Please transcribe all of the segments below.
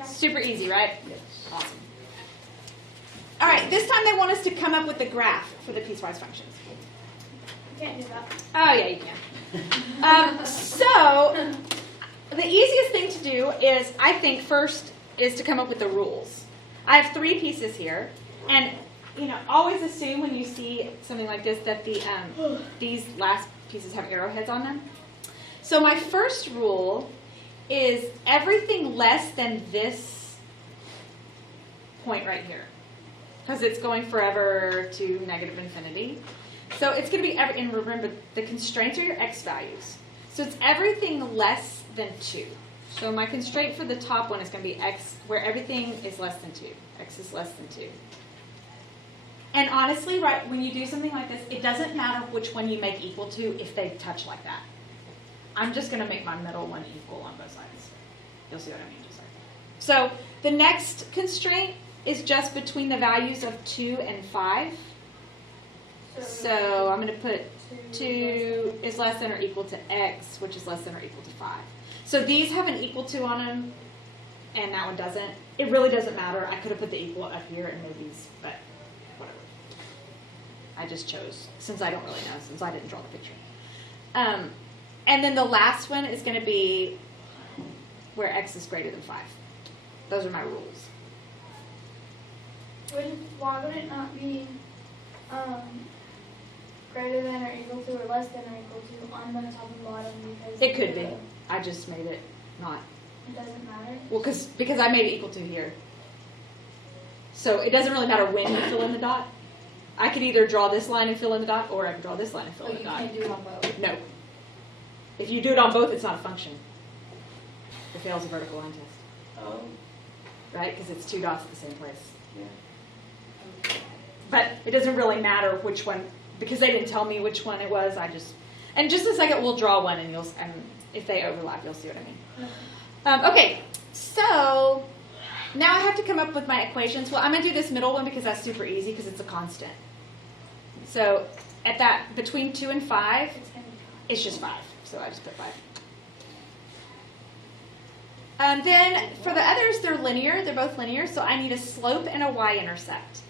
Yeah. Super easy, right? Yes. Awesome. All right, this time they want us to come up with the graph for the piecewise functions. You can't do that. Oh, yeah, you can. So, the easiest thing to do is, I think, first is to come up with the rules. I have 3 pieces here, and always assume when you see something like this that these last pieces have arrowheads on them. So my first rule is everything less than this point right here, because it's going forever to negative infinity. So it's going to be, and remember, the constraints are your x values. So it's everything less than 2. So my constraint for the top one is going to be x, where everything is less than 2. X is less than 2. And honestly, right, when you do something like this, it doesn't matter which one you make equal to if they touch like that. I'm just going to make my middle one equal on both sides. You'll see what I mean just like that. So the next constraint is just between the values of 2 and 5. So I'm going to put 2 is less than or equal to x, which is less than or equal to 5. So these have an equal to on them, and that one doesn't. It really doesn't matter. I could have put the equal up here and made these, but whatever. I just chose, since I don't really know, since I didn't draw the picture. And then the last one is going to be where x is greater than 5. Those are my rules. Why would it not be greater than or equal to or less than or equal to on the top and bottom? Because It could be. I just made it not. It doesn't matter? Well, because I made it equal to here. So it doesn't really matter when you fill in the dot. I could either draw this line and fill in the dot, or I could draw this line and fill in the dot. You can't do it on both? No. If you do it on both, it's not a function. It fails a vertical line test. Oh. Right? Because it's 2 dots at the same place. Yeah. But it doesn't really matter which one, because they didn't tell me which one it was. And just a second, we'll draw one, and if they overlap, you'll see what I mean. Okay, so now I have to come up with my equations. Well, I'm going to do this middle one because that's super easy because it's a constant. So at that, between 2 and 5, it's just 5. So I just put 5. Then for the others, they're linear. They're both linear, so I need a slope and a y-intercept.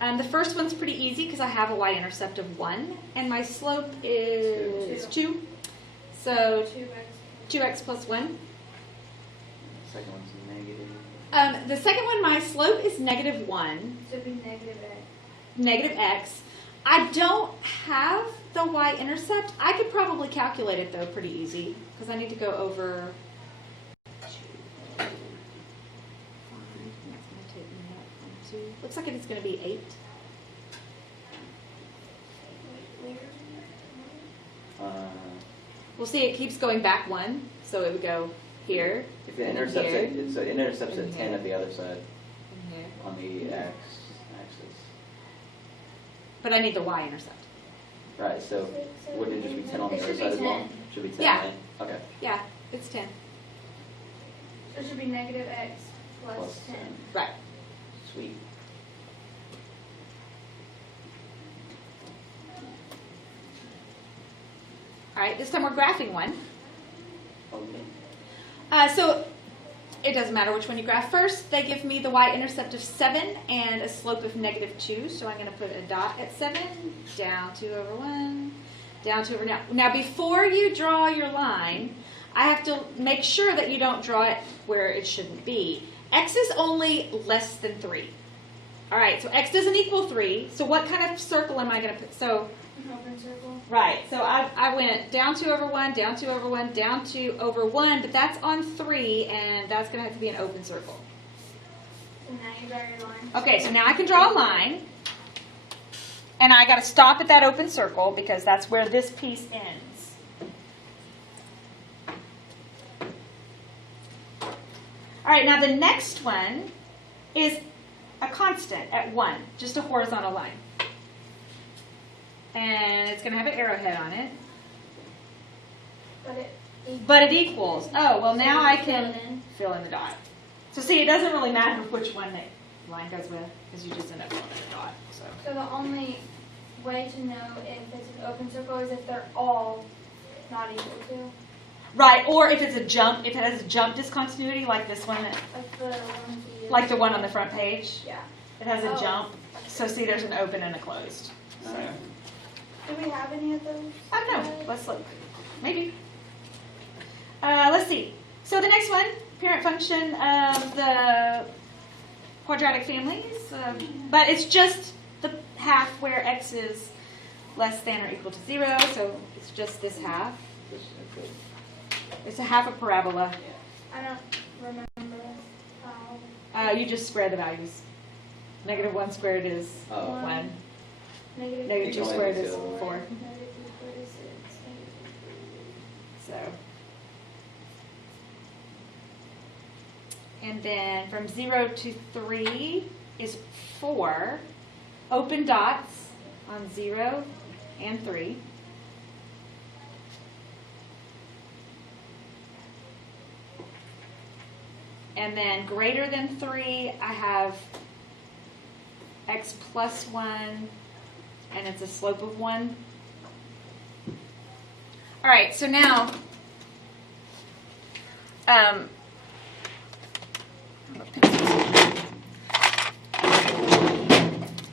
The first one's pretty easy because I have a y-intercept of 1, and my slope is 2. So 2x plus 1. Second one's negative. The second one, my slope is negative 1. So it'd be negative x. Negative x. I don't have the y-intercept. I could probably calculate it, though, pretty easy, because I need to go over 2, 5. That's going to take me up 1, 2. Looks like it's going to be 8. We'll see, it keeps going back 1, so it would go here. If it intercepts at 10 at the other side Here. on the x-axis. But I need the y-intercept. Right, so wouldn't it just be 10 on the It other should side be as well? 10. Should be 10, Yeah. right? Okay. Yeah, it's 10. So it should be negative x plus Plus 10. Right. Sweet. All right, this time we're graphing one. Okay. So it doesn't matter which one you graph first. They give me the y-intercept of 7 and a slope of negative 2. So I'm going to put a dot at 7, down 2 over 1, down 2 over now. Now before you draw your line, I have to make sure that you don't draw it where it shouldn't be. X is only less than 3. All right, so x doesn't equal 3. So what kind of circle am I going to put? So An open circle. right, so I went down 2 over 1, down 2 over 1, down 2 over 1, but that's on 3, and that's going to have to be an open circle. So now you draw your line. Okay, so now I can draw a line, and I got to stop at that open circle because that's where this piece ends. All right, now the next one is a constant at 1, just a horizontal line. And it's going to have an arrowhead on it. But it equals. Oh, well now I can fill in the dot. So see, it doesn't really matter which one that line goes with, because you just end up filling in the dot. So the only way to know if it's an open circle is if they're all not equal to? Right, or if it's a jump, if it has a jump discontinuity like this one, like the one on the front page, Yeah. it has a Oh. jump. So see, there's an open and a closed. All right. Do we have any of those? I don't know. Let's look. Maybe. Let's see. So the next one, parent function of the quadratic families, but it's just the half where x is less than or equal to 0. So it's just this half. Okay. It's a half a parabola. I don't remember how. You just square the values. -1 squared is Oh. 1. Negative Negative 2 squared is 4. Negative 2 squared is 6. So, and then from 0 to 3 is 4 open dots on 0 and 3. And then greater than 3, I have x plus 1, and it's a slope of 1. All right, so now, I'm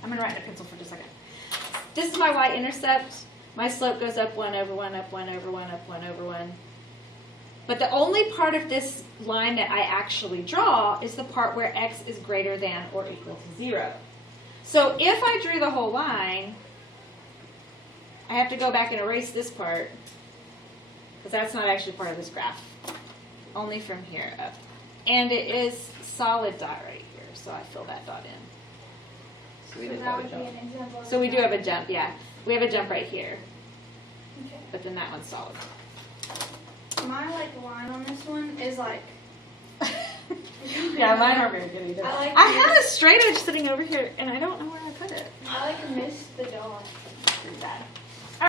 going to write in a pencil for just a second. This is my y-intercept. My slope goes up 1 over 1, up 1 over 1, up 1 over 1. But the only part of this line that I actually draw is the part where x is greater than or equal to 0. So if I drew the whole line, I have to go back and erase this part, because that's not actually part of this graph. Only from here up. And it is solid dot right here, so I fill that dot in. So we So didn't that have a would be jump. an example. So we do have a jump, yeah. We have a jump right here, Okay. but then that one's solid. My line on this one is like. Yeah, mine aren't very good either. I have a straight edge sitting over here, and I don't know where I put it. I missed the dot. Pretty bad.